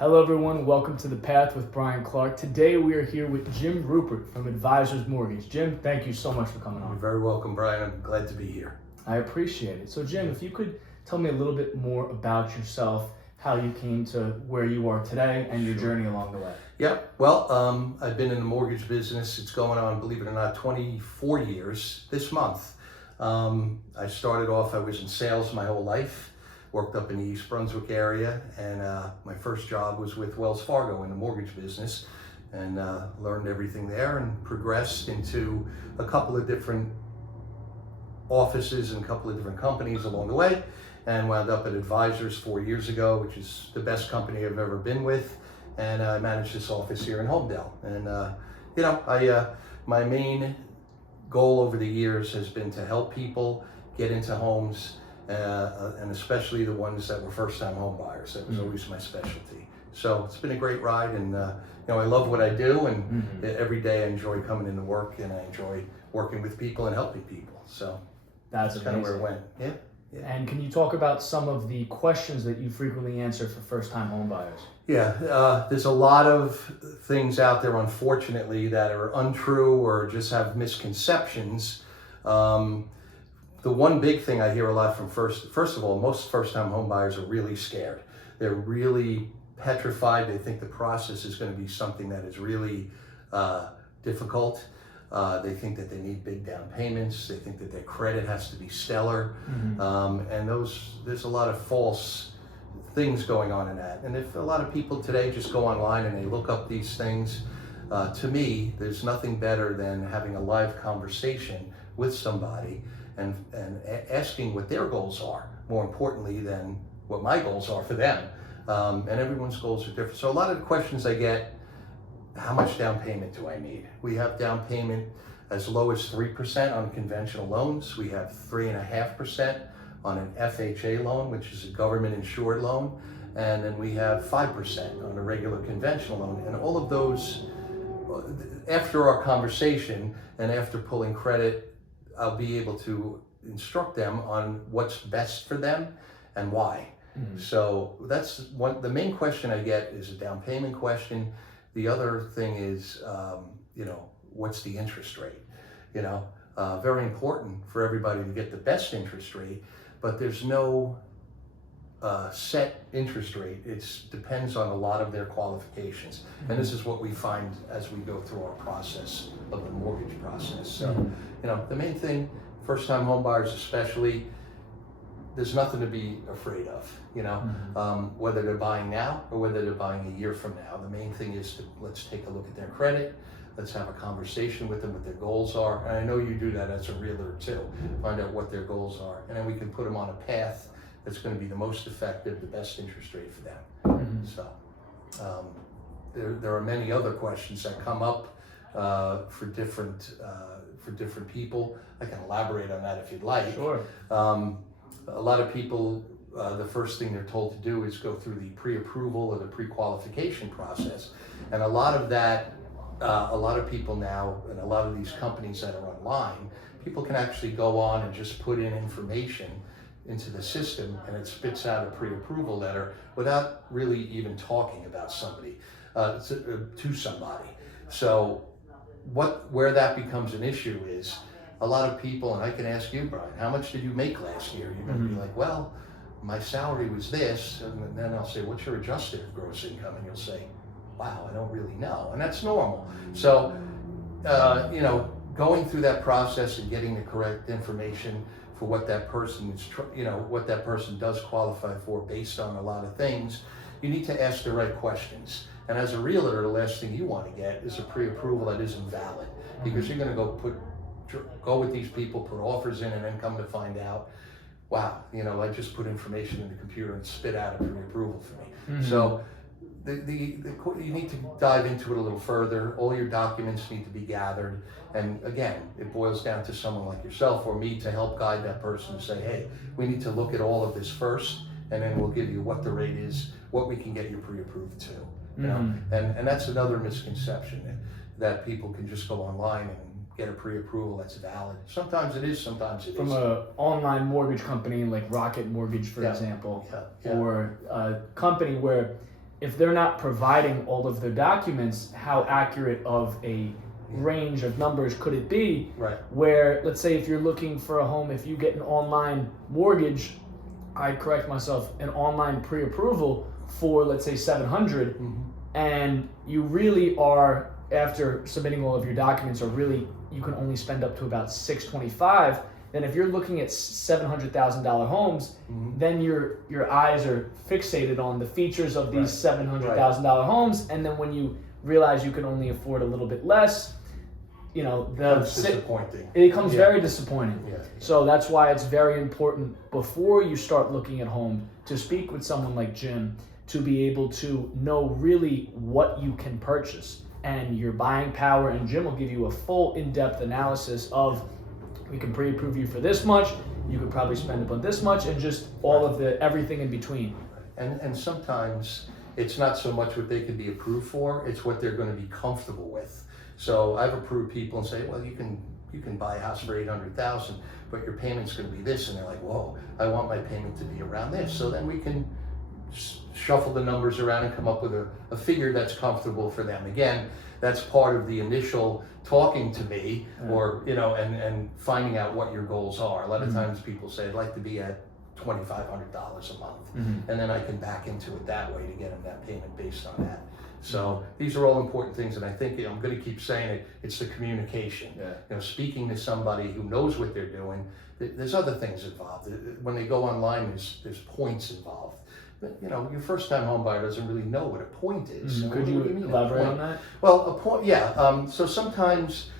Hello everyone, welcome to The Path with Brian Clark. Today we are here with Jim Ruppert from Advisors Mortgage. Jim, thank you so much for coming You're on. very welcome, Brian. I'm glad to be here. I appreciate it. So Jim, if you could tell me a little bit more about yourself, how you came to where you are today and your journey along the way. Yeah, well, I've been in the mortgage business. It's going on, believe it or not, 24 years this month. I started off, I was in sales my whole life. Worked up in the East Brunswick area, and my first job was with Wells Fargo in the mortgage business, and learned everything there and progressed into a couple of different offices and a couple of different companies along the way, and wound up at Advisors 4 years ago, which is the best company I've ever been with, and I manage this office here in Homedale. And my main goal over the years has been to help people get into homes, and especially the ones that were first-time home buyers. That was always my specialty. So it's been a great ride, and I love what I do, and every day I enjoy coming into work, and I enjoy working with people and helping people. So That's kind of where it went. Yeah. And can you talk about some of the questions that you frequently answer for first-time home buyers? Yeah, there's a lot of things out there, unfortunately, that are untrue or just have misconceptions. The one big thing I hear a lot from first of all, most first-time home buyers are really scared. They're really petrified. They think the process is going to be something that is really difficult. They think that they need big down payments. They think that their credit has to be stellar. And there's a lot of false things going on in that. And if a lot of people today just go online and they look up these things, to me, there's nothing better than having a live conversation with somebody and asking what their goals are, more importantly than what my goals are for them. And everyone's goals are different. So a lot of the questions I get, how much down payment do I need? We have down payment as low as 3% on conventional loans. We have 3.5% on an FHA loan, which is a government insured loan. And then we have 5% on a regular conventional loan. And all of those, after our conversation and after pulling credit, I'll be able to instruct them on what's best for them and why. So that's the main question I get is a down payment question. The other thing is, what's the interest rate? Very important for everybody to get the best interest rate, but there's no set interest rate. It depends on a lot of their qualifications. And this is what we find as we go through our process of the mortgage process. So, the main thing, first-time home buyers especially, there's nothing to be afraid of, whether they're buying now or whether they're buying a year from now. The main thing is let's take a look at their credit. Let's have a conversation with them, what their goals are. And I know you do that as a realtor too. Find out what their goals are. And then we can put them on a path that's going to be the most effective, the best interest rate for them. So there are many other questions that come up for different people. I can elaborate on that if you'd like. Sure. A lot of people, the first thing they're told to do is go through the pre-approval or the pre-qualification process. And a lot of that, a lot of people now, and a lot of these companies that are online, people can actually go on and just put in information into the system and it spits out a pre-approval letter without really even talking about somebody, to somebody. So where that becomes an issue is a lot of people, and I can ask you, Brian, how much did you make last year? You're going to be like, well, my salary was this, and then I'll say, what's your adjusted gross income? And you'll say, wow, I don't really know, and that's normal. So, going through that process and getting the correct information for what that person is, what that person does qualify for based on a lot of things, you need to ask the right questions. And as a realtor, the last thing you want to get is a pre-approval that isn't valid, because you're going to go with these people, put offers in, and then come to find out, wow, I just put information in the computer and spit out a pre-approval for me. So you need to dive into it a little further. All your documents need to be gathered. And again, it boils down to someone like yourself or me to help guide that person to say, hey, we need to look at all of this first, and then we'll give you what the rate is, what we can get you pre-approved to. And that's another misconception, that people can just go online and get a pre-approval that's valid. Sometimes it is, sometimes it isn't. From an online mortgage company like Rocket Mortgage, for example, or a company where if they're not providing all of their documents, how accurate of a range of numbers could it be? Right. Where, let's say if you're looking for a home, if you get an online mortgage, I'd correct myself, an online pre-approval for, let's say, 700, and you really are, after submitting all of your documents, you can only spend up to about 625. Then if you're looking at $700,000 homes, then your eyes are fixated on the features of these $700,000 homes, and then when you realize you can only afford a little bit less, It's disappointing. It becomes very disappointing. Yeah. So that's why it's very important before you start looking at home to speak with someone like Jim to be able to know really what you can purchase and your buying power. And Jim will give you a full in-depth analysis of, we can pre-approve you for this much, you could probably spend upon this much, and just all of everything in between. And sometimes it's not so much what they can be approved for, it's what they're going to be comfortable with. So I've approved people and say, well, you can buy a house for $800,000, but your payment's going to be this, and they're like, whoa, I want my payment to be around this. So then we can shuffle the numbers around and come up with a figure that's comfortable for them. Again, that's part of the initial talking to me, or and finding out what your goals are. A lot of times people say, I'd like to be at $2,500 a month, and then I can back into it that way to get them that payment based on that. So these are all important things, and I think I'm going to keep saying it. It's the communication. Speaking to somebody who knows what they're doing. There's other things involved. When they go online, there's points involved. But, your first-time home buyer doesn't really know what a point is. Could you elaborate on that? Well, a point, yeah. So sometimes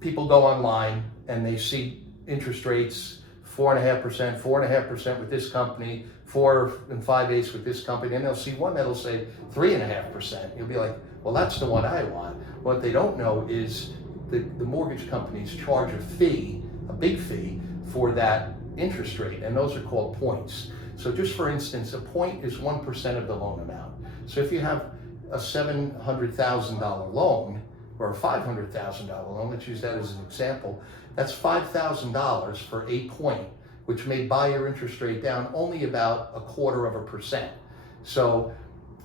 people go online and they see interest rates 4.5%, 4.5% with this company, 4 5/8 with this company, and they'll see one that'll say 3.5%. You'll be like, well, that's the one I want. What they don't know is the mortgage companies charge a fee, a big fee, for that interest rate, and those are called points. So just for instance, a point is 1% of the loan amount. So if you have a $700,000 loan or a $500,000 loan, let's use that as an example, that's $5,000 for a point, which may buy your interest rate down only about 1/4%. So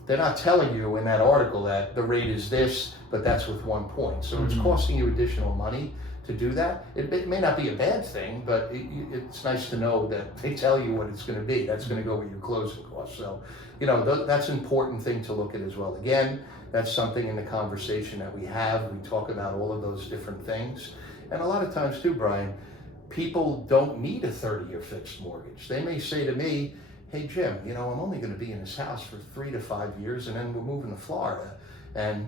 they're not telling you in that article that the rate is this, but that's with 1 point. So it's costing you additional money to do that. It may not be a bad thing, but it's nice to know that they tell you what it's going to be. That's going to go with your closing costs. So, that's an important thing to look at as well. Again, that's something in the conversation that we have. We talk about all of those different things. And a lot of times too, Brian, people don't need a 30-year fixed mortgage. They may say to me, hey, Jim, I'm only going to be in this house for 3 to 5 years, and then we're moving to Florida. And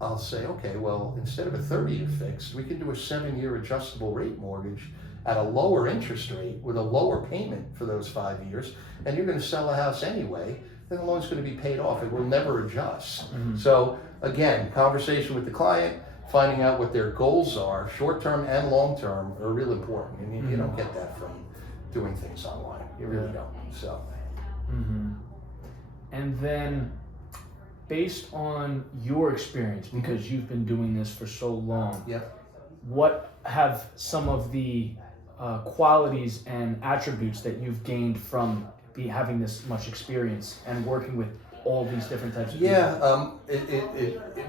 I'll say, okay, well, instead of a 30-year fixed, we can do a 7-year adjustable rate mortgage at a lower interest rate with a lower payment for those 5 years, and you're going to sell the house anyway, then the loan's going to be paid off. It will never adjust. So again, conversation with the client, finding out what their goals are, short-term and long-term, are real important. And you don't get that from doing things online. You really don't. So. And then, based on your experience, because you've been doing this for so long, what have some of the qualities and attributes that you've gained from having this much experience and working with all these different types of people?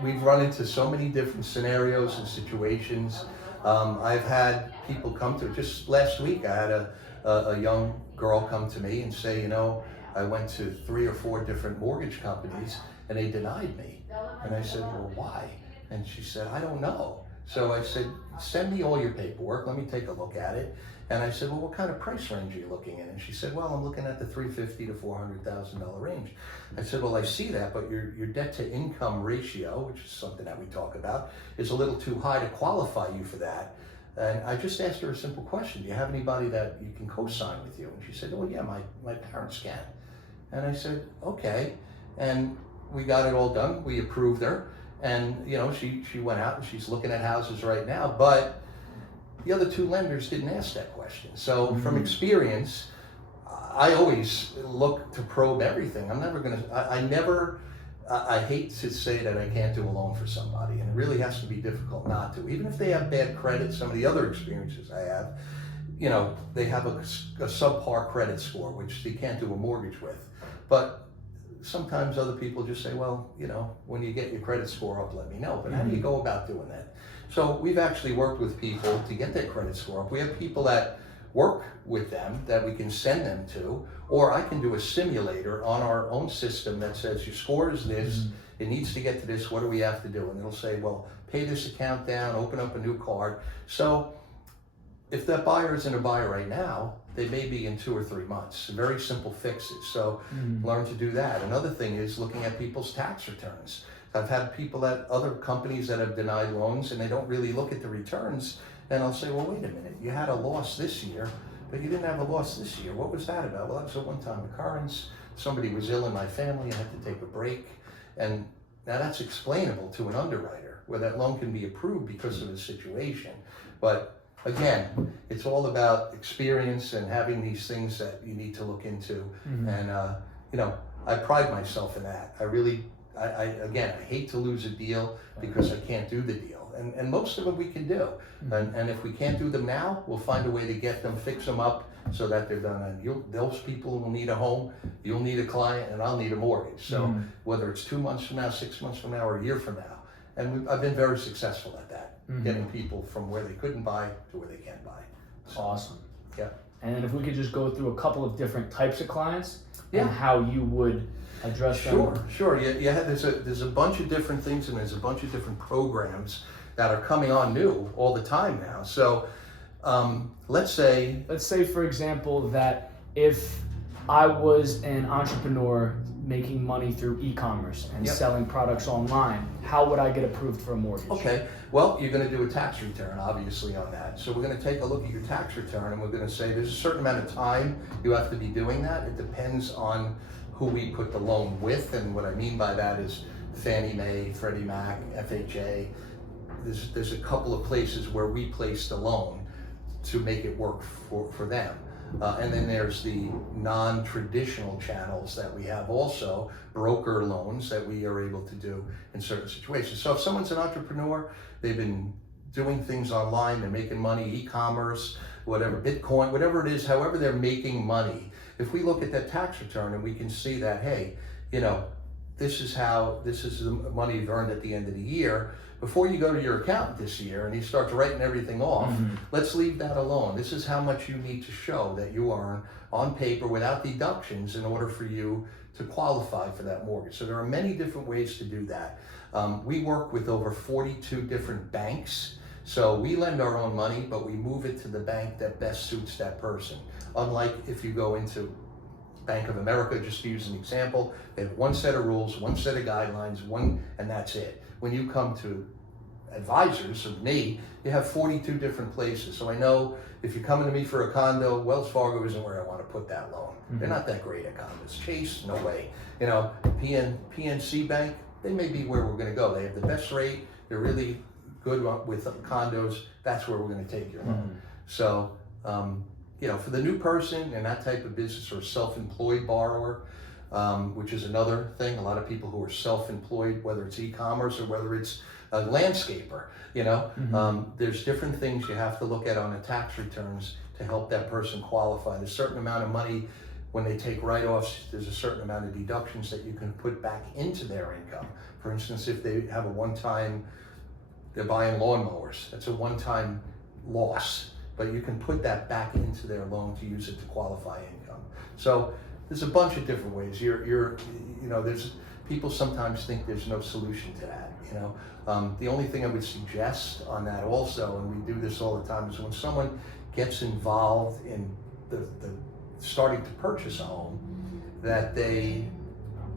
We've run into so many different scenarios and situations. I've had people come to, just last week I had a young girl come to me and say, I went to 3 or 4 different mortgage companies and they denied me. And I said, well, why? And she said, I don't know. So I said, send me all your paperwork, let me take a look at it. And I said, well, what kind of price range are you looking at? And she said, well, I'm looking at the $350,000 to $400,000 range. I said, well, I see that, but your debt to income ratio, which is something that we talk about, is a little too high to qualify you for that. And I just asked her a simple question. Do you have anybody that you can co-sign with you? And she said, oh yeah, my parents can. And I said, okay. And we got it all done. We approved her. And she went out and she's looking at houses right now, but the other 2 lenders didn't ask that question. So from experience, I always look to probe everything. I'm never gonna, I hate to say that I can't do a loan for somebody, and it really has to be difficult not to. Even if they have bad credit, some of the other experiences I have, they have a subpar credit score, which they can't do a mortgage with. But sometimes other people just say, well, when you get your credit score up, let me know. But how do you go about doing that? So we've actually worked with people to get their credit score up. We have people that work with them that we can send them to, or I can do a simulator on our own system that says your score is this, it needs to get to this, what do we have to do? And it'll say, well, pay this account down, open up a new card. So if that buyer isn't a buyer right now, they may be in 2 or 3 months. Very simple fixes. So learn to do that. Another thing is looking at people's tax returns. I've had people at other companies that have denied loans and they don't really look at the returns. And I'll say, well, wait a minute, you had a loss this year, but you didn't have a loss this year. What was that about? Well, that was a one-time occurrence. Somebody was ill in my family, I had to take a break. And now that's explainable to an underwriter, where that loan can be approved because of the situation. But again, it's all about experience and having these things that you need to look into. And, I pride myself in that. I hate to lose a deal because I can't do the deal. And most of them we can do. And if we can't do them now, we'll find a way to get them, fix them up so that they're done. And those people will need a home, you'll need a client, and I'll need a mortgage. So whether it's 2 months from now, 6 months from now, or a year from now. And I've been very successful at that, getting people from where they couldn't buy to where they can buy. So, awesome. Yeah. And then if we could just go through a couple of different types of clients and how you would address them. Sure. Yeah, there's a bunch of different things, and there's a bunch of different programs that are coming on new all the time now. So let's say for example that if I was an entrepreneur making money through e-commerce and selling products online, how would I get approved for a mortgage? Okay, well, you're going to do a tax return, obviously, on that. So we're going to take a look at your tax return, and we're going to say there's a certain amount of time you have to be doing that. It depends on who we put the loan with, and what I mean by that is Fannie Mae, Freddie Mac, FHA. There's a couple of places where we place the loan to make it work for them. And then there's the non-traditional channels that we have also, broker loans that we are able to do in certain situations. So if someone's an entrepreneur, they've been doing things online, they're making money, e-commerce, whatever, Bitcoin, whatever it is, however they're making money. If we look at that tax return and we can see that, hey, this is the money you've earned at the end of the year. Before you go to your accountant this year and he starts writing everything off, let's leave that alone. This is how much you need to show that you earn on paper without deductions in order for you to qualify for that mortgage. So there are many different ways to do that. We work with over 42 different banks. So we lend our own money, but we move it to the bank that best suits that person. Unlike if you go into Bank of America, just to use an example, they have one set of rules, one set of guidelines, and that's it. When you come to advisors of me, you have 42 different places. So I know if you're coming to me for a condo, Wells Fargo isn't where I want to put that loan. They're not that great at condos. Chase, no way. PNC Bank, they may be where we're going to go. They have the best rate. They're really good with condos. That's where we're going to take your loan. So, for the new person in that type of business or self-employed borrower, which is another thing, a lot of people who are self-employed, whether it's e-commerce or whether it's a landscaper, there's different things you have to look at on the tax returns to help that person qualify. There's a certain amount of money when they take write-offs, there's a certain amount of deductions that you can put back into their income. For instance, if they have they're buying lawnmowers, that's a one-time loss, but you can put that back into their loan to use it to qualify income. So there's a bunch of different ways. There's people sometimes think there's no solution to that. The only thing I would suggest on that also, and we do this all the time, is when someone gets involved in the starting to purchase a home, that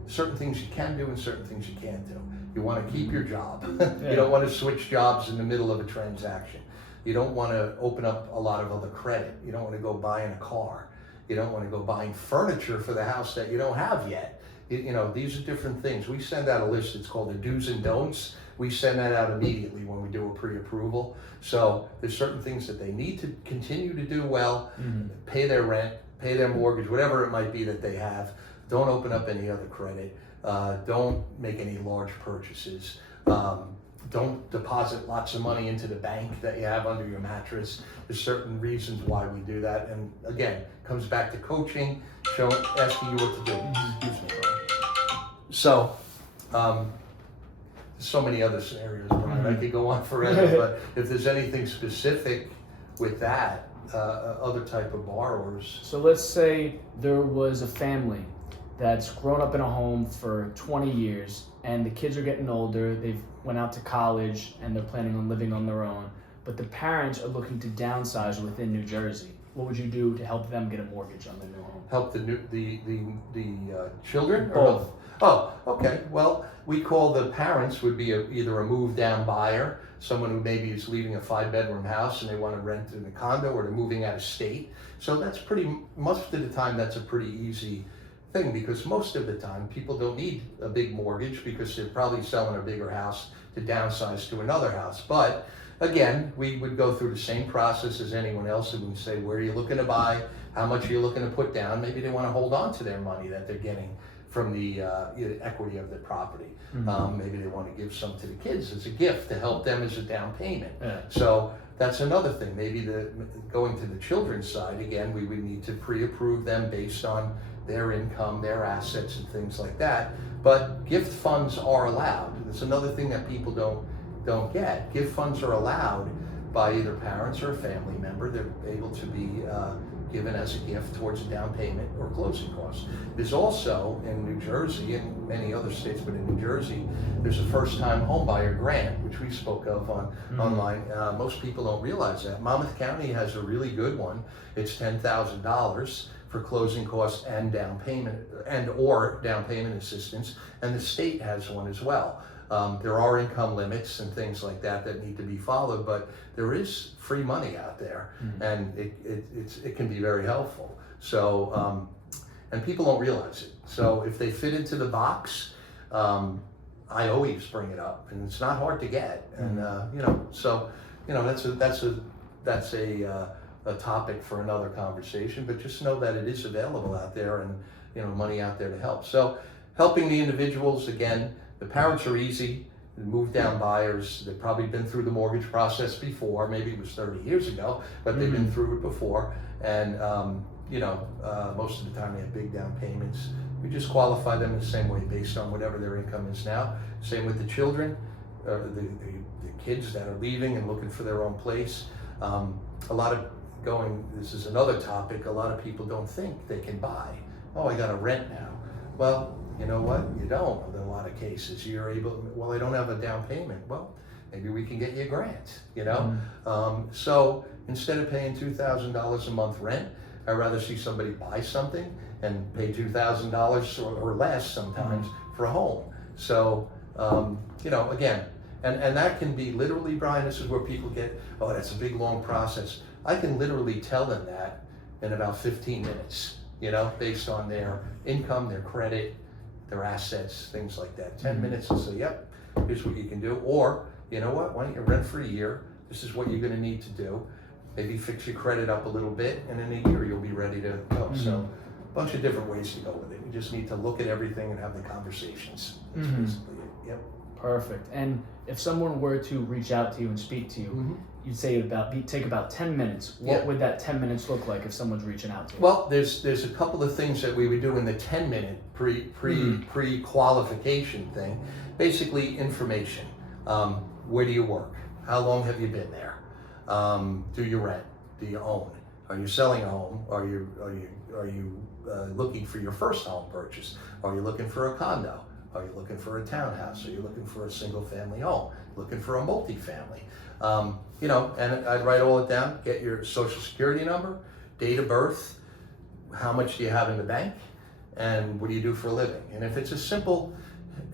certain things you can do and certain things you can't do. You want to keep your job. You don't want to switch jobs in the middle of a transaction. You don't want to open up a lot of other credit. You don't want to go buying a car. You don't want to go buying furniture for the house that you don't have yet. These are different things. We send out a list, it's called the do's and don'ts. We send that out immediately when we do a pre-approval. So there's certain things that they need to continue to do well, pay their rent, pay their mortgage, whatever it might be that they have. Don't open up any other credit. Don't make any large purchases. Don't deposit lots of money into the bank that you have under your mattress. There's certain reasons why we do that. And again, comes back to coaching, asking you what to do. Excuse me. So, so many other scenarios, Brian. I could go on forever, but if there's anything specific with that, other type of borrowers. So let's say there was a family that's grown up in a home for 20 years and the kids are getting older, they've went out to college and they're planning on living on their own, but the parents are looking to downsize within New Jersey. What would you do to help them get a mortgage on their new home? Help the children? Both. Oh, okay. Well, we call the parents would be either a move down buyer, someone who maybe is leaving a 5-bedroom house and they want to rent in a condo, or they're moving out of state. So that's most of the time that's a pretty easy thing, because most of the time people don't need a big mortgage because they're probably selling a bigger house to downsize to another house. But again, we would go through the same process as anyone else, and we say, where are you looking to buy? How much are you looking to put down? Maybe they want to hold on to their money that they're getting from the equity of the property. Maybe they want to give some to the kids as a gift to help them as a down payment. Yeah. So that's another thing. Maybe going to the children's side, again, we would need to pre-approve them based on their income, their assets, and things like that. But gift funds are allowed. That's another thing that people don't get. Gift funds are allowed by either parents or a family member. They're able to be given as a gift towards a down payment or closing costs. There's also, in New Jersey and many other states, but in New Jersey, there's a first-time homebuyer grant, which we spoke of online. Most people don't realize that. Monmouth County has a really good one. It's $10,000 for closing costs and down payment or down payment assistance, and the state has one as well. There are income limits and things like that need to be followed, but there is free money out there, and it can be very helpful. So, and people don't realize it. So if they fit into the box, I always bring it up, and it's not hard to get. And that's a topic for another conversation. But just know that it is available out there, and money out there to help. So helping the individuals, again. The parents are easy. The move down buyers, they've probably been through the mortgage process before. Maybe it was 30 years ago, but they've been through it before. And most of the time they have big down payments. We just qualify them the same way based on whatever their income is now. Same with the children, the kids that are leaving and looking for their own place. This is another topic, a lot of people don't think they can buy. Oh, I got to rent now. Well, you know what? You don't in a lot of cases. You're able, well, I don't have a down payment. Well, maybe we can get you a grant, So instead of paying $2,000 a month rent, I'd rather see somebody buy something and pay $2,000 or less sometimes for a home. So, again, and that can be literally, Brian, this is where people get, oh, that's a big, long process. I can literally tell them that in about 15 minutes, based on their income, their credit, their assets, things like that. 10 minutes and say, yep, here's what you can do. Or, you know what, why don't you rent for a year? This is what you're gonna need to do. Maybe fix your credit up a little bit, and in a year you'll be ready to go. So a bunch of different ways to go with it. We just need to look at everything and have the conversations. That's basically it, yep. Perfect. And if someone were to reach out to you and speak to you, you'd say take about 10 minutes. What would that 10 minutes look like if someone's reaching out to you? Well, there's a couple of things that we would do in the 10-minute pre-qualification thing. Basically, information. Where do you work? How long have you been there? Do you rent? Do you own? Are you selling a home? Are you looking for your first home purchase? Are you looking for a condo? Are you looking for a townhouse? Are you looking for a single family home? Looking for a multifamily? And I'd write all it down. Get your social security number, date of birth, how much do you have in the bank, and what do you do for a living? And if it's a simple,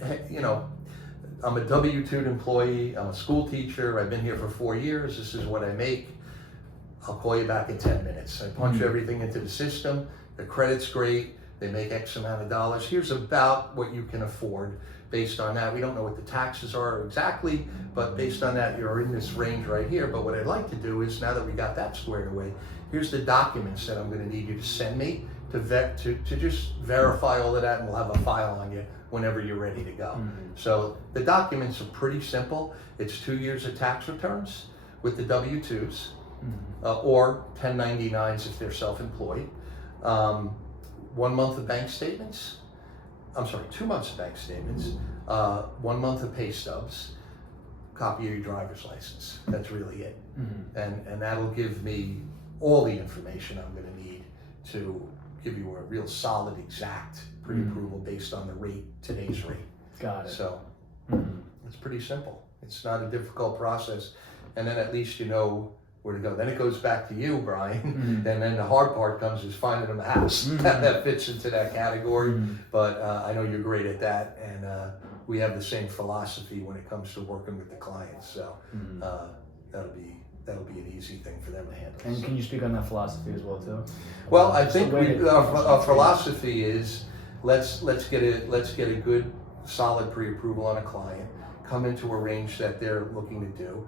I'm a W-2 employee, I'm a school teacher, I've been here for 4 years, this is what I make, I'll call you back in 10 minutes. I punch everything into the system, the credit's great, they make X amount of dollars. Here's about what you can afford based on that. We don't know what the taxes are exactly, but based on that, you're in this range right here. But what I'd like to do is, now that we got that squared away, here's the documents that I'm gonna need you to send me to just verify all of that, and we'll have a file on you whenever you're ready to go. So the documents are pretty simple. It's 2 years of tax returns with the W-2s, or 1099s if they're self-employed. 1 month of bank statements, 2 months of bank statements, 1 month of pay stubs, copy of your driver's license. That's really it. And that'll give me all the information I'm going to need to give you a real solid, exact pre-approval based on the rate, today's rate. Got it. So it's pretty simple. It's not a difficult process. And then at least you know where to go. Then it goes back to you, Brian. And then the hard part comes is finding them a house that fits into that category. But I know you're great at that. And we have the same philosophy when it comes to working with the clients. So that'll be an easy thing for them to handle. And can you speak on that philosophy as well too? Well, I think our philosophy is let's get a good solid pre-approval on a client, come into a range that they're looking to do,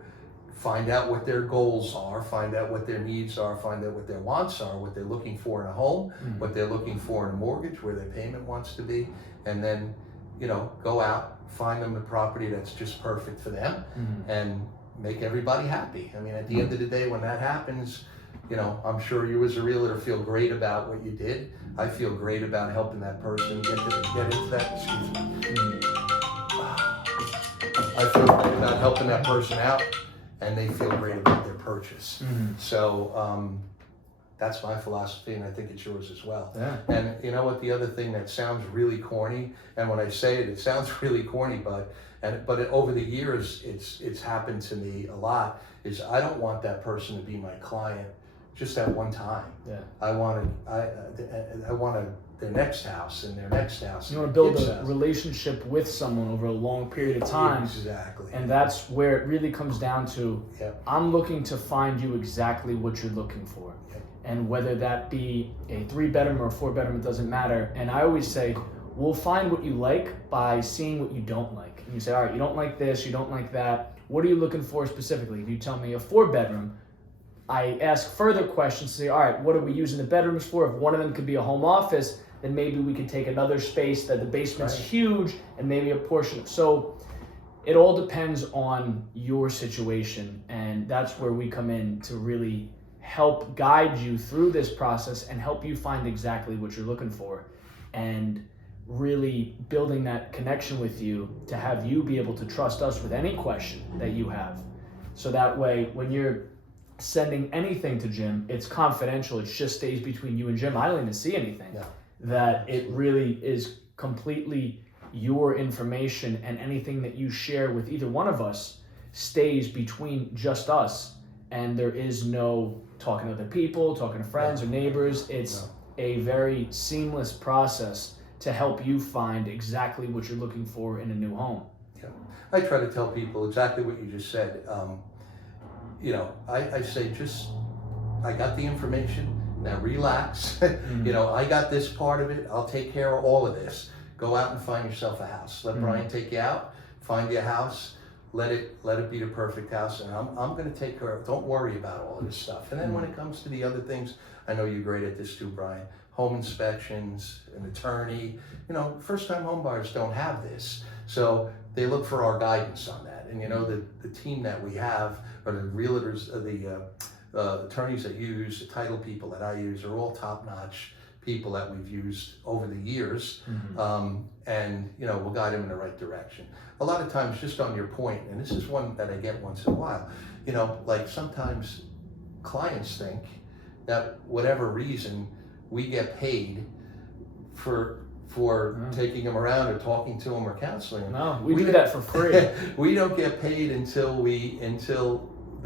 find out what their goals are, find out what their needs are, find out what their wants are, what they're looking for in a home, what they're looking for in a mortgage, where their payment wants to be, and then go out, find them a property that's just perfect for them, and make everybody happy. I mean, at the end of the day, when that happens, I'm sure you as a realtor feel great about what you did. I feel great about helping that person get into that. Excuse me. I feel great about helping that person out, and they feel great about their purchase. So that's my philosophy, and I think it's yours as well. Yeah. And you know what? The other thing that sounds really corny, and when I say it, it sounds really corny, but over the years, it's happened to me a lot. Is I don't want that person to be my client just at one time. Yeah. I want their next house and their next house. You want to build a relationship with someone over a long period of time. Exactly. And that's where it really comes down to, I'm looking to find you exactly what you're looking for. And whether that be a 3-bedroom or a 4-bedroom, it doesn't matter. And I always say, we'll find what you like by seeing what you don't like. And you say, all right, you don't like this, you don't like that. What are you looking for specifically? If you tell me a 4-bedroom, I ask further questions to say, all right, what are we using the bedrooms for? If one of them could be a home office, then maybe we could take another space that the basement's huge and maybe a portion. So it all depends on your situation. And that's where we come in to really help guide you through this process and help you find exactly what you're looking for. And really building that connection with you to have you be able to trust us with any question that you have. So that way, when you're sending anything to Jim, it's confidential. It just stays between you and Jim. I don't even see anything. That it really is completely your information, and anything that you share with either one of us stays between just us. And there is no talking to other people, talking to friends or neighbors. It's a very seamless process to help you find exactly what you're looking for in a new home. I try to tell people exactly what you just said. I say, I got the information, now relax. I got this part of it, I'll take care of all of this. Go out and find yourself a house. Let Brian take you out, find you a house, let it be the perfect house, and I'm gonna take care of it. Don't worry about all of this stuff. And then when it comes to the other things, I know you're great at this too, Brian. Home inspections, an attorney, first-time home buyers don't have this. So they look for our guidance on that. And the team that we have, or the realtors, the attorneys that you use, the title people that I use, are all top-notch people that we've used over the years. And we'll guide them in the right direction. A lot of times, just on your point, and this is one that I get once in a while, like sometimes clients think that whatever reason we get paid for taking them around or talking to them or counseling them. No, we do that for free. We don't get paid until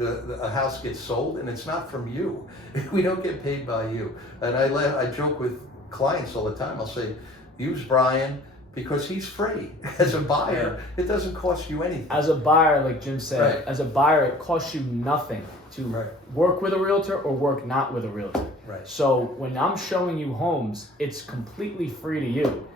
a house gets sold, and it's not from you. We don't get paid by you. And I joke with clients all the time. I'll say, use Brian because he's free. As a buyer, it doesn't cost you anything. As a buyer, like Jim said, as a buyer, it costs you nothing to work with a realtor or work not with a realtor. So when I'm showing you homes, it's completely free to you.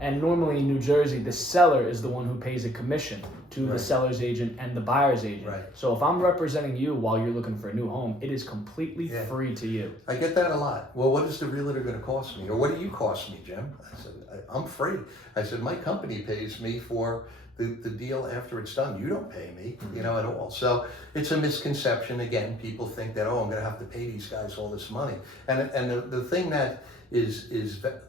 And normally in New Jersey, the seller is the one who pays a commission to the seller's agent and the buyer's agent. So if I'm representing you while you're looking for a new home, it is completely free to you. I get that a lot. Well, what is the realtor going to cost me? Or what do you cost me, Jim? I said, I'm free. I said, my company pays me for the deal after it's done. You don't pay me, at all. So it's a misconception. Again, people think that, I'm going to have to pay these guys all this money. And the thing that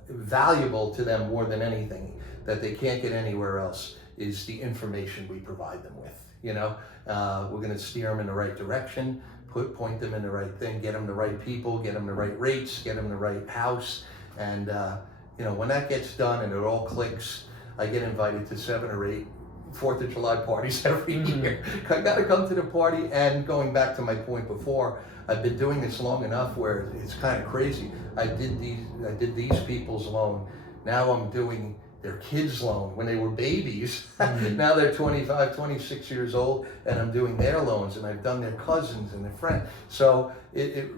valuable to them more than anything, that they can't get anywhere else, is the information we provide them with. We're going to steer them in the right direction, point them in the right thing, get them the right people, get them the right rates, get them the right house. And when that gets done and it all clicks, I get invited to 7 or 8 4th of July parties every year. I got to come to the party. And going back to my point before, I've been doing this long enough where it's kind of crazy. I did these people's loan. Now I'm doing their kids' loan when they were babies. Now they're 25, 26 years old, and I'm doing their loans, and I've done their cousins and their friends. So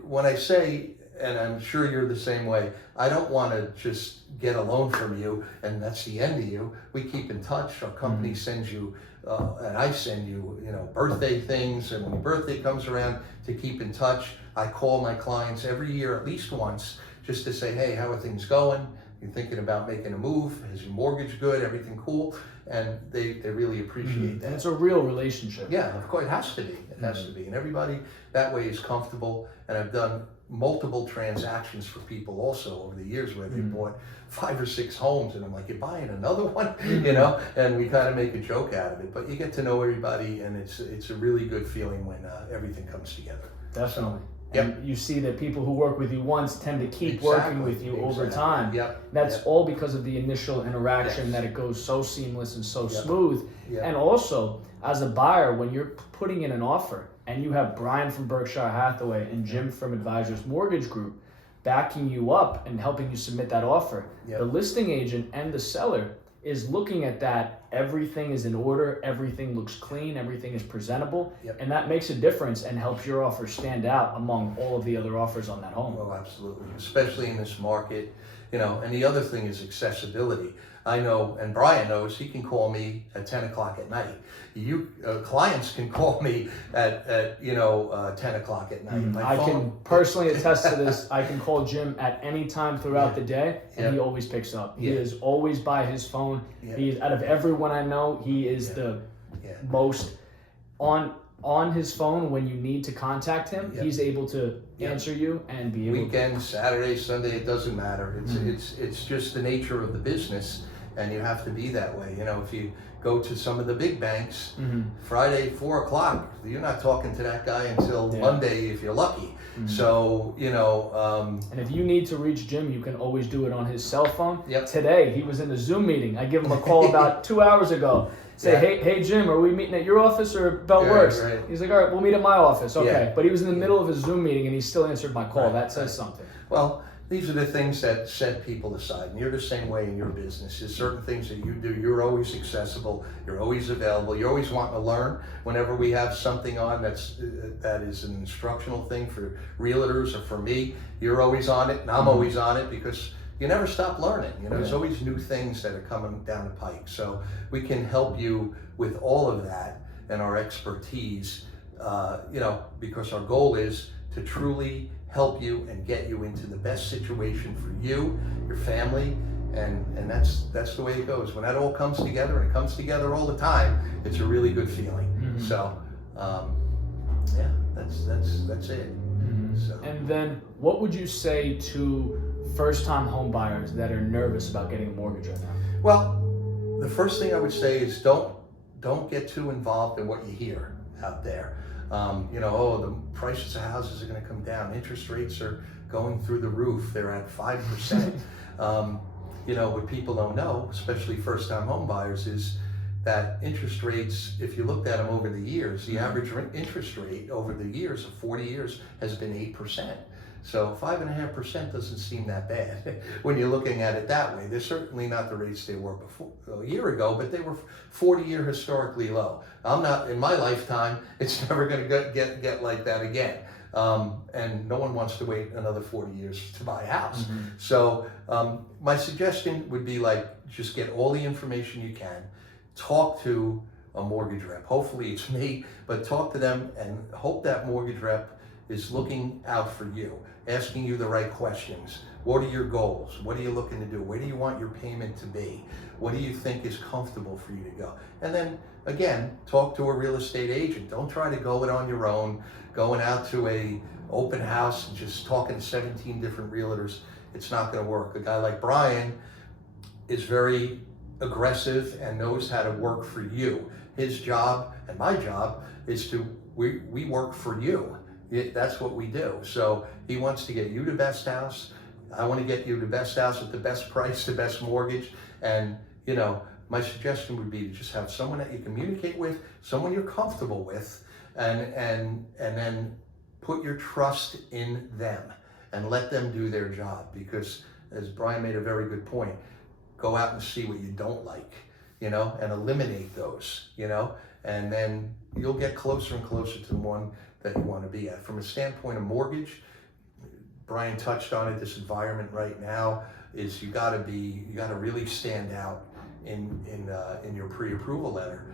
when I say, and I'm sure you're the same way, I don't want to just get a loan from you and that's the end of you. We keep in touch. Our company sends you, and I send you, birthday things, and when your birthday comes around, to keep in touch. I call my clients every year at least once just to say, hey, how are things going? You're thinking about making a move? Is your mortgage good? Everything cool? And they really appreciate that. And it's a real relationship. Yeah, of course, it has to be. It has to be. And everybody that way is comfortable. And I've done multiple transactions for people also over the years where they bought 5 or 6 homes, and I'm like, you're buying another one? And we kind of make a joke out of it. But you get to know everybody, and it's a really good feeling when everything comes together. Definitely. Yep. And you see that people who work with you once tend to keep working with you over time. Yep. That's all because of the initial interaction, that it goes so seamless and so smooth. Yep. And also, as a buyer, when you're putting in an offer and you have Brian from Berkshire Hathaway and Jim from Advisors Mortgage Group backing you up and helping you submit that offer, the listing agent and the seller is looking at that. Everything is in order, everything looks clean, everything is presentable, and that makes a difference and helps your offer stand out among all of the other offers on that home. Oh, absolutely, especially in this market. And the other thing is accessibility. I know, and Brian knows, he can call me at 10 o'clock at night. You clients can call me at 10 o'clock at night. I can personally attest to this. I can call Jim at any time throughout the day, and he always picks up. He is always by his phone. He's, out of everyone I know, he is the most on his phone. When you need to contact him, he's able to answer you and be able. Weekend, Saturday, Sunday, it doesn't matter. It's just the nature of the business, and you have to be that way. If you go to some of the big banks, Friday 4 o'clock, you're not talking to that guy until Monday if you're lucky. So and if you need to reach Jim, you can always do it on his cell phone. Yep. Today he was in a Zoom meeting. I give him a call about 2 hours ago. Say, hey Jim, are we meeting at your office or Bell Works? Right. He's like, all right, we'll meet at my office. Okay, but he was in the middle of a Zoom meeting and he still answered my call. That says something. Well, these are the things that set people aside, and you're the same way in your business. There's certain things that you do. You're always accessible. You're always available. You're always wanting to learn. Whenever we have something on that is an instructional thing for realtors or for me, you're always on it, and I'm always on it, because you never stop learning. There's always new things that are coming down the pike. So we can help you with all of that and our expertise, because our goal is to truly help you and get you into the best situation for you, your family, and that's the way it goes. When that all comes together, and it comes together all the time, it's a really good feeling. So, that's it. So. And then, what would you say to first-time home buyers that are nervous about getting a mortgage right now? Well, the first thing I would say is don't get too involved in what you hear out there. The prices of houses are going to come down. Interest rates are going through the roof. They're at 5%. What people don't know, especially first-time home buyers, is that interest rates, if you looked at them over the years, the average interest rate over the years of 40 years has been 8%. So 5.5% doesn't seem that bad when you're looking at it that way. They're certainly not the rates they were before a year ago, but they were 40-year historically low. I'm not, in my lifetime, it's never going to get like that again. And no one wants to wait another 40 years to buy a house. So my suggestion would be, just get all the information you can. Talk to a mortgage rep. Hopefully it's me, but talk to them and hope that mortgage rep is looking out for you, asking you the right questions. What are your goals? What are you looking to do? Where do you want your payment to be? What do you think is comfortable for you to go? And then, again, talk to a real estate agent. Don't try to go it on your own, going out to a open house and just talking to 17 different realtors. it's not going to work. A guy like Brian is very aggressive and knows how to work for you. His job and my job is we work for you. That's what we do. So he wants to get you the best house. I want to get you the best house at the best price, the best mortgage. And, you know, my suggestion would be to just have someone that you communicate with, someone you're comfortable with, and then put your trust in them and let them do their job. Because, as Brian made a very good point, go out and see what you don't like, you know, and eliminate those, you know, and then you'll get closer and closer to the one that you want to be at. From a standpoint of mortgage, Brian touched on it. This environment right now is you got to really stand out in your pre-approval letter.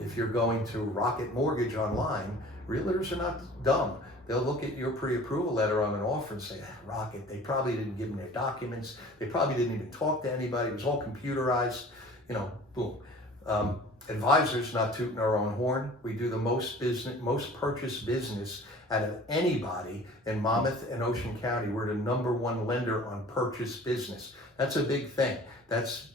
If you're going to Rocket Mortgage online, realtors are not dumb. They'll look at your pre-approval letter on an offer and say, Rocket, they probably didn't give them their documents. They probably didn't even talk to anybody. It was all computerized, you know, boom. Advisors, not tooting our own horn, we do the most purchase business out of anybody in Monmouth and Ocean County. We're the #1 lender on purchase business. That's a big thing. That's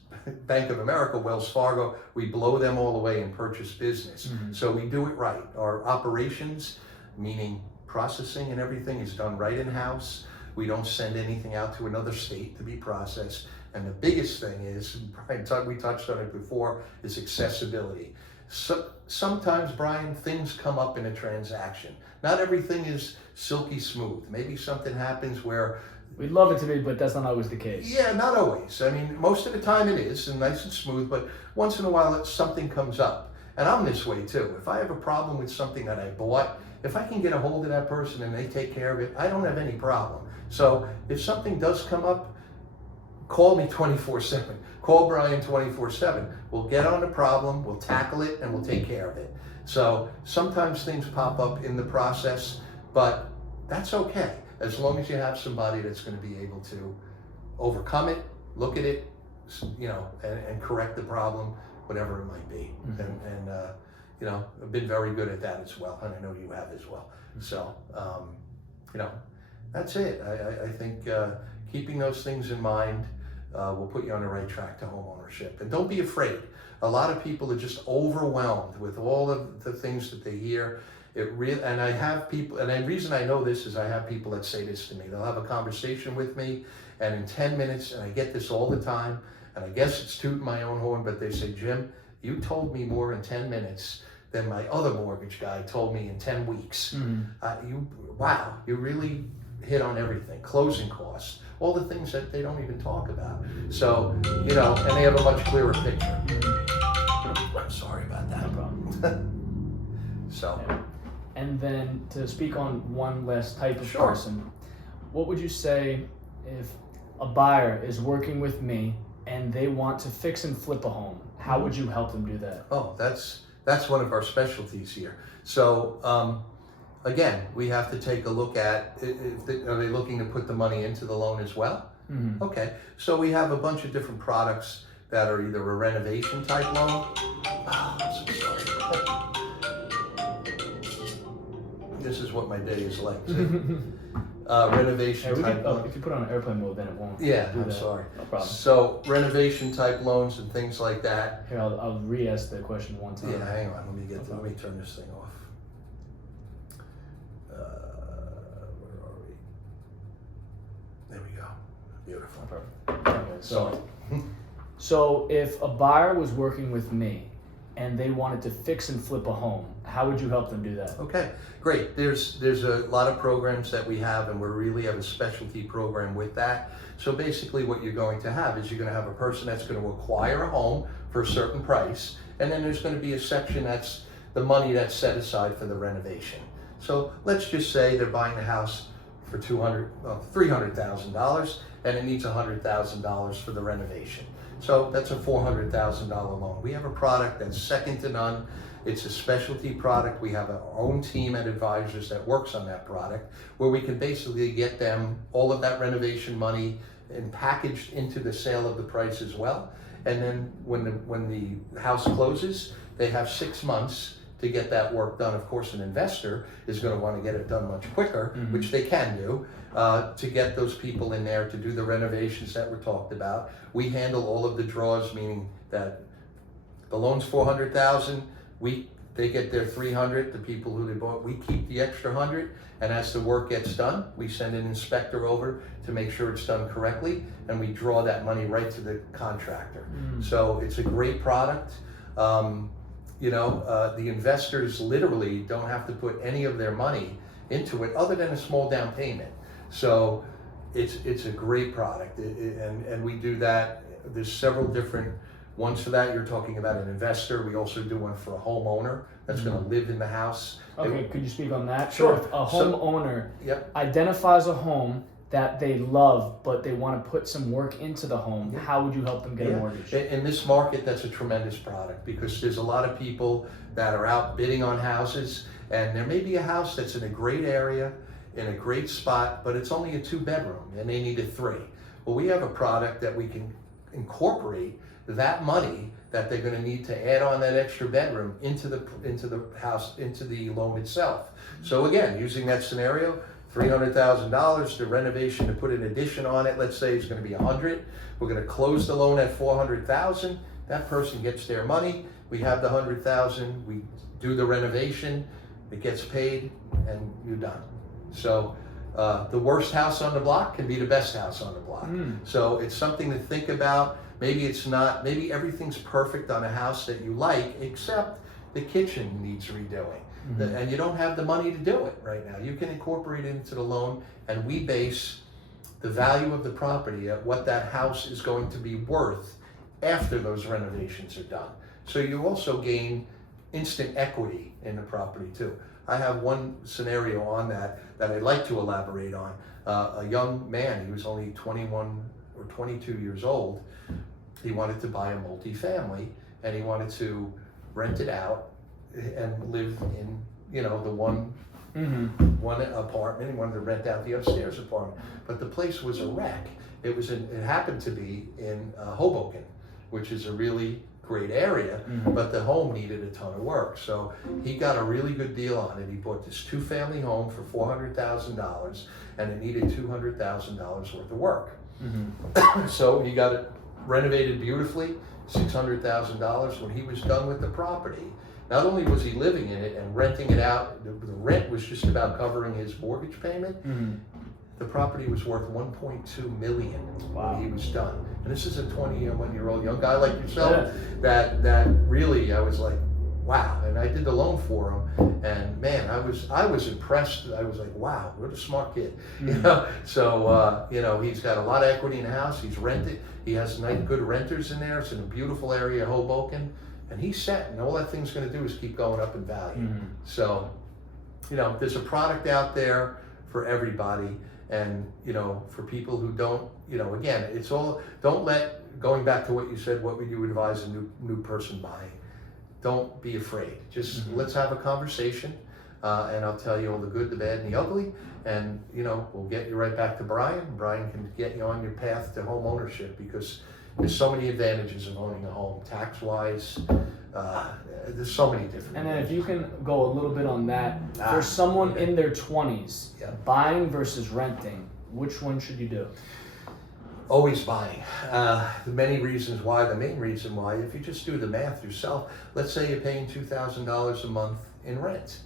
Bank of America, Wells Fargo. We blow them all away in purchase business. Mm-hmm. So we do it right. Our operations, meaning processing and everything, is done right in-house. We don't send anything out to another state to be processed. And the biggest thing is, we touched on it before, is accessibility. So, sometimes, Brian, things come up in a transaction. Not everything is silky smooth. Maybe something happens where... We'd love it to be, but that's not always the case. Yeah, not always. I mean, most of the time it is, and nice and smooth, but once in a while something comes up. And I'm this way too. If I have a problem with something that I bought, if I can get a hold of that person and they take care of it, I don't have any problem. So if something does come up, call me 24/7. Call Brian 24/7. We'll get on the problem, we'll tackle it, and we'll take care of it. So sometimes things pop up in the process, but that's okay, as long as you have somebody that's going to be able to overcome it, look at it, you know, and correct the problem, whatever it might be. Mm-hmm. And you know, I've been very good at that as well, and I know you have as well. So, you know, that's it. I think keeping those things in mind will put you on the right track to homeownership. And don't be afraid. A lot of people are just overwhelmed with all of the things that they hear. And I have people, and the reason I know this is I have people that say this to me. They'll have a conversation with me, and in 10 minutes, and I get this all the time, and I guess it's tooting my own horn, but they say, Jim, you told me more in 10 minutes than my other mortgage guy told me in 10 weeks. Mm-hmm. Wow, you really hit on everything. Closing costs, all the things that they don't even talk about. So, you know, and they have a much clearer picture. I'm sorry about that. No problem. So. Yeah. And then to speak on one last type of Sure. person, what would you say if a buyer is working with me and they want to fix and flip a home? How would you help them do that? Oh, that's one of our specialties here. So, again, we have to take a look at, are they looking to put the money into the loan as well? Mm-hmm. Okay, so we have a bunch of different products that are either a renovation type loan. Oh, I'm so sorry. This is what my day is like. Renovation type loan. If you put it on airplane mode, then it won't. Yeah, do I'm that. sorry. No problem. So renovation type loans and things like that. Here, I'll re-ask the question one time. Yeah, hang on. Let me turn this thing off. Where are we? There we go. Beautiful. Perfect. Okay, so if a buyer was working with me and they wanted to fix and flip a home, how would you help them do that? Okay, great. There's a lot of programs that we have, and we really have a specialty program with that. So basically what you're going to have is you're going to have a person that's going to acquire a home for a certain price, and then there's going to be a section that's the money that's set aside for the renovation. So let's just say they're buying a house for $300,000, and it needs $100,000 for the renovation. So that's a $400,000 loan. We have a product that's second to none. It's a specialty product. We have our own team at Advisors that works on that product, where we can basically get them all of that renovation money and packaged into the sale of the price as well. And then when the house closes, they have 6 months to get that work done. Of course, an investor is going to want to get it done much quicker, which they can do, to get those people in there to do the renovations that were talked about. We handle all of the draws, meaning that the loan's $400,000, they get their 300, the people who they bought, we keep the extra 100, and as the work gets done, we send an inspector over to make sure it's done correctly, and we draw that money right to the contractor. So it's a great product. The investors literally don't have to put any of their money into it other than a small down payment. So it's a great product, and we do that. There's several different ones for that. You're talking about an investor. We also do one for a homeowner that's going to live in the house. Okay, could you speak on that? Sure. So if a homeowner Yep. identifies a home that they love, but they want to put some work into the home, how would you help them get a mortgage? In this market, that's a tremendous product, because there's a lot of people that are out bidding on houses, and there may be a house that's in a great area, in a great spot, but it's only a 2-bedroom and they need a 3. Well, we have a product that we can incorporate that money that they're going to need to add on that extra bedroom into the house, into the loan itself. So again, using that scenario, $300,000, the renovation to put an addition on it, let's say, is going to be $100,000. We're going to close the loan at $400,000. That person gets their money. We have the $100,000. We do the renovation. It gets paid, and you're done. So the worst house on the block can be the best house on the block. So it's something to think about. Maybe it's not. Maybe everything's perfect on a house that you like, except the kitchen needs redoing. And you don't have the money to do it right now. You can incorporate it into the loan, and we base the value of the property at what that house is going to be worth after those renovations are done. So you also gain instant equity in the property too. I have one scenario on that I'd like to elaborate on. A young man, he was only 21 or 22 years old. He wanted to buy a multifamily, and he wanted to rent it out and live in, the one apartment. He wanted to rent out the upstairs apartment, but the place was a wreck. It happened to be in Hoboken, which is a really great area, but the home needed a ton of work. So he got a really good deal on it. He bought this 2-family home for $400,000, and it needed $200,000 worth of work. So he got it renovated beautifully, $600,000. When he was done with the property, not only was he living in it and renting it out, the rent was just about covering his mortgage payment. The property was worth $1.2 million when he was done. And this is a 21-year-old young guy like yourself that really, I was like, wow. And I did the loan for him, and man, I was impressed. I was like, wow, what a smart kid. So he's got a lot of equity in the house. He's rented. He has nice, good renters in there. It's in a beautiful area, Hoboken, and he's set. And all that thing's going to do is keep going up in value. So, there's a product out there for everybody. And, for people who don't, again, it's all, going back to what you said, what would you advise a new person buying? Don't be afraid. Just let's have a conversation, and I'll tell you all the good, the bad, and the ugly, and, we'll get you right back to Brian. Brian can get you on your path to home ownership, because there's so many advantages of owning a home, tax-wise. There's so many different. And then if you can go a little bit on that, for someone in their 20s, buying versus renting, which one should you do? Always buying. Many reasons why. The main reason why, if you just do the math yourself, let's say you're paying $2,000 a month in rent.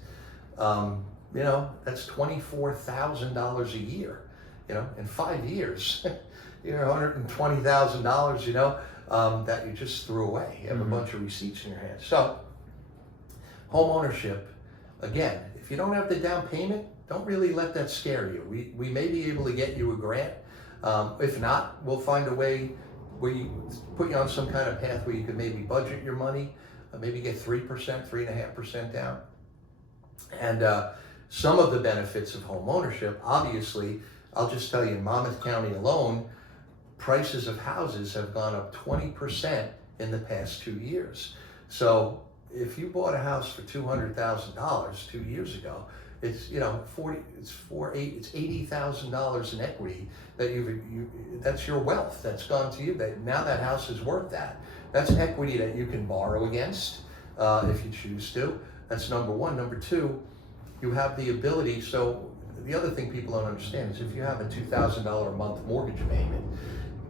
That's $24,000 a year. In 5 years, $120,000. That you just threw away. You have a bunch of receipts in your hands. So, home ownership, again, if you don't have the down payment, don't really let that scare you. We may be able to get you a grant. If not, we'll find a way where you put you on some kind of path where you can maybe budget your money, maybe get 3%, 3.5% down. And some of the benefits of home ownership, obviously, I'll just tell you, in Monmouth County alone, prices of houses have gone up 20% in the past 2 years. So if you bought a house for $200,000 2 years ago, it's $80,000 in equity that that's your wealth that's gone to you. Now that house is worth that. That's equity that you can borrow against if you choose to. That's number one. Number two, you have the ability. So the other thing people don't understand is if you have a $2,000 a month mortgage payment,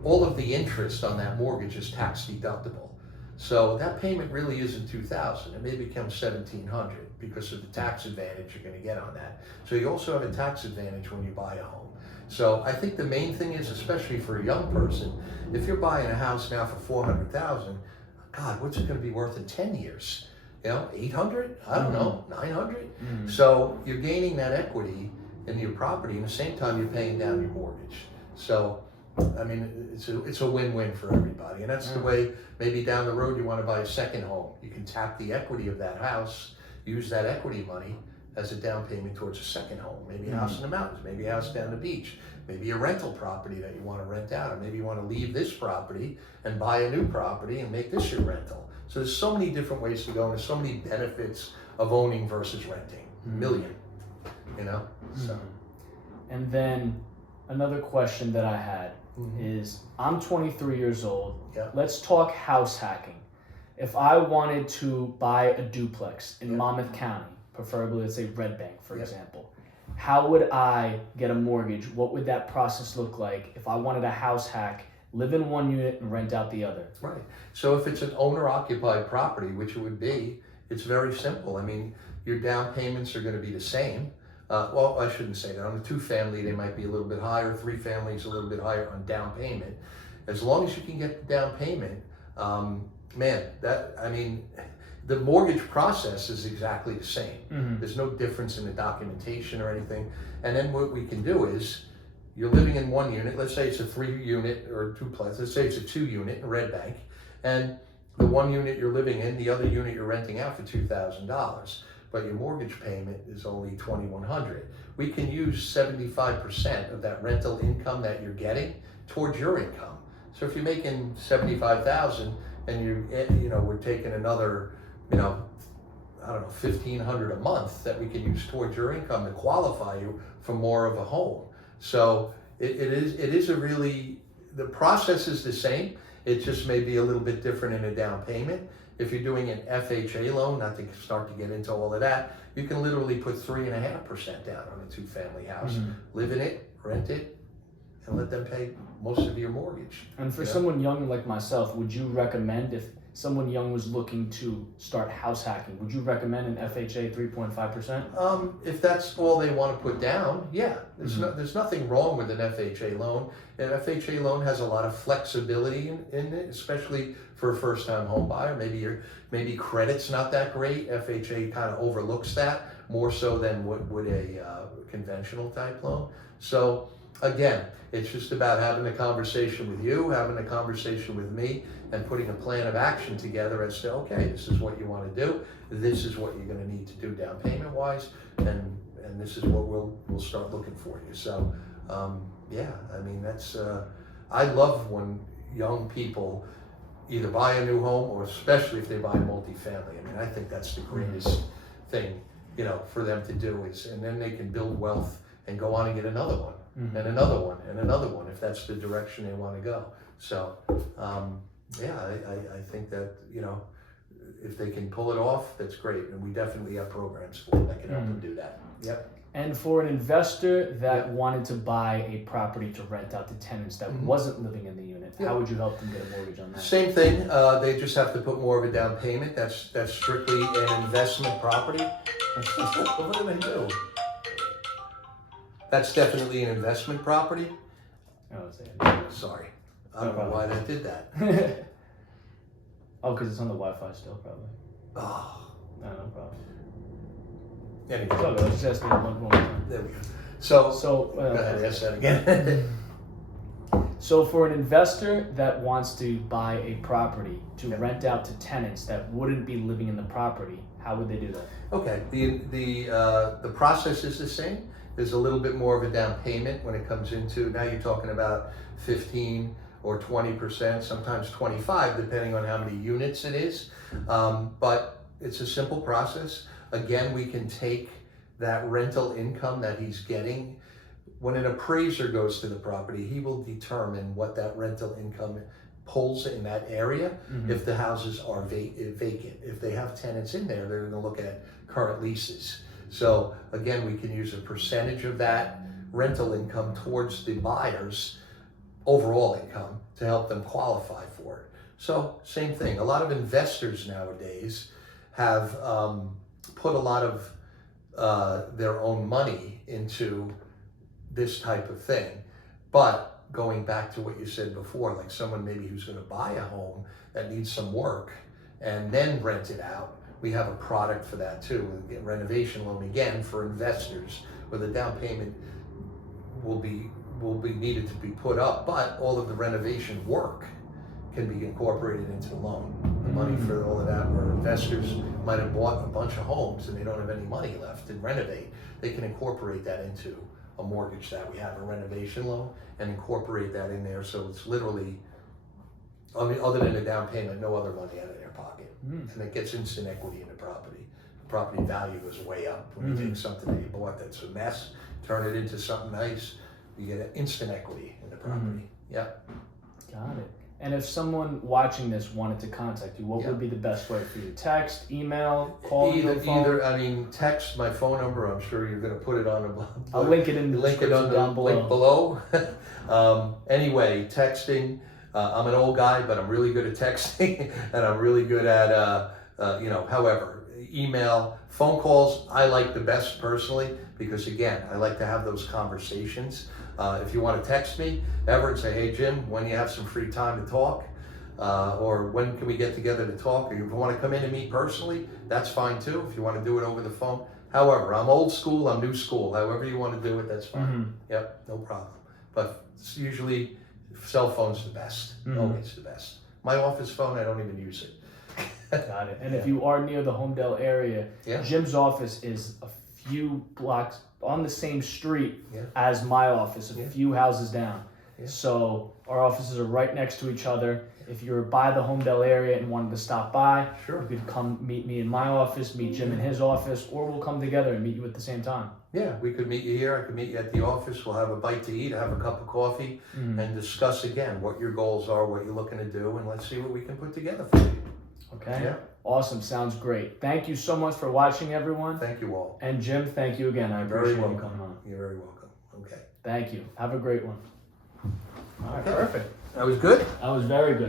all of the interest on that mortgage is tax deductible. So that payment really isn't $2,000. It may become $1,700 because of the tax advantage you're going to get on that. So you also have a tax advantage when you buy a home. So I think the main thing is, especially for a young person, if you're buying a house now for $400,000, God, what's it going to be worth in 10 years? 800? I don't know, 900? So you're gaining that equity in your property, and at the same time you're paying down your mortgage. So I mean, it's a win-win for everybody, and that's the way. Maybe down the road you want to buy a second home. You can tap the equity of that house, use that equity money as a down payment towards a second home. Maybe a house in the mountains, maybe a house down the beach, maybe a rental property that you want to rent out, or maybe you want to leave this property and buy a new property and make this your rental. So there's so many different ways to go, and there's so many benefits of owning versus renting. Million, So. And then another question that I had is, I'm 23 years old. Yeah. Let's talk house hacking. If I wanted to buy a duplex in Monmouth County, preferably let's say Red Bank, for example, how would I get a mortgage? What would that process look like if I wanted a house hack, live in one unit and rent out the other? Right. So if it's an owner-occupied property, which it would be, it's very simple. I mean, your down payments are going to be the same. Well, I shouldn't say that. On a 2-family, they might be a little bit higher. 3 families, a little bit higher on down payment. As long as you can get the down payment, the mortgage process is exactly the same. There's no difference in the documentation or anything. And then what we can do is, you're living in one unit. Let's say it's a 3-unit or a duplex. Let's say it's a 2-unit in Red Bank, and the one unit you're living in, the other unit you're renting out for $2,000. But your mortgage payment is only $2,100. We can use 75% of that rental income that you're getting towards your income. So if you're making $75,000 and we're taking another, $1,500 a month that we can use towards your income to qualify you for more of a home. So it is a really, the process is the same. It just may be a little bit different in a down payment. If you're doing an FHA loan, not to start to get into all of that, you can literally put 3.5% down on a 2-family house, live in it, rent it, and let them pay most of your mortgage. And for someone young like myself, would you recommend, if someone young was looking to start house hacking, would you recommend an FHA 3.5%? If that's all they want to put down, yeah. There's nothing wrong with an FHA loan. An FHA loan has a lot of flexibility in it, especially for a first-time home buyer. Maybe credit's not that great. FHA kind of overlooks that more so than what would a conventional type loan. So again, it's just about having a conversation with you, having a conversation with me, and putting a plan of action together as to, okay, this is what you want to do, this is what you're going to need to do down payment wise, and this is what we'll start looking for you. So that's I love when young people either buy a new home, or especially if they buy multifamily. I mean, I think that's the greatest thing for them to do is, and then they can build wealth and go on and get another one. And another one, and another one, if that's the direction they want to go. So, I think that, if they can pull it off, that's great. And we definitely have programs for them that can help them do that. Yep. And for an investor that wanted to buy a property to rent out to tenants that wasn't living in the unit, how would you help them get a mortgage on that? Same thing. They just have to put more of a down payment. That's strictly an investment property. What do they do? That's definitely an investment property. Sorry. I don't know why they did that. Oh, because it's on the Wi-Fi still, probably. Oh. No problem. Anyway. So, let's just ask me one more time. There we go. So go ahead, ask that again. So for an investor that wants to buy a property to rent out to tenants that wouldn't be living in the property, how would they do that? Okay. The process is the same. There's a little bit more of a down payment when it comes into, now you're talking about 15 or 20%, sometimes 25, depending on how many units it is. But it's a simple process. Again, we can take that rental income that he's getting. When an appraiser goes to the property, he will determine what that rental income pulls in that area if the houses are vacant. If they have tenants in there, they're going to look at current leases. So again, we can use a percentage of that rental income towards the buyer's overall income to help them qualify for it. So same thing. A lot of investors nowadays have put a lot of their own money into this type of thing. But going back to what you said before, like someone maybe who's going to buy a home that needs some work and then rent it out, we have a product for that too. We'll get renovation loan again for investors, where the down payment will be needed to be put up, but all of the renovation work can be incorporated into the loan. The money for all of that, where investors might have bought a bunch of homes and they don't have any money left to renovate, they can incorporate that into a mortgage that we have, a renovation loan, and incorporate that in there. So it's literally, I mean, other than the down payment, no other money out of their pocket. And it gets instant equity in the property. The property value goes way up. When you take something that you bought that's a mess, turn it into something nice, you get an instant equity in the property. Yeah. Got it. And if someone watching this wanted to contact you, what would be the best way for you? Text, email, call you on the phone? Either, I mean, text my phone number. I'm sure you're going to put it on the I'll link it in the description down below. Link below. Anyway, texting. I'm an old guy, but I'm really good at texting, and I'm really good at, however, email, phone calls, I like the best personally, because again, I like to have those conversations. If you want to text me ever and say, hey Jim, when you have some free time to talk, or when can we get together to talk, or if you want to come in and meet personally, that's fine too, if you want to do it over the phone. However, I'm old school, I'm new school. However you want to do it, that's fine. Yep, no problem. But it's usually cell phone's the best, always the best. My office phone, I don't even use it. Got it. And if you are near the Homedale area, Jim's office is a few blocks on the same street as my office, a few houses down. So our offices are right next to each other. If you're by the Homedale area and wanted to stop by, you could come meet me in my office, meet Jim in his office, or we'll come together and meet you at the same time. Yeah, we could meet you here. I could meet you at the office. We'll have a bite to eat, have a cup of coffee, and discuss again what your goals are, what you're looking to do, and let's see what we can put together for you. Okay. Yeah. Awesome. Sounds great. Thank you so much for watching, everyone. Thank you all. And Jim, thank you again. I appreciate you coming on. You're very welcome. Okay. Thank you. Have a great one. All right. Perfect. That was good? That was very good.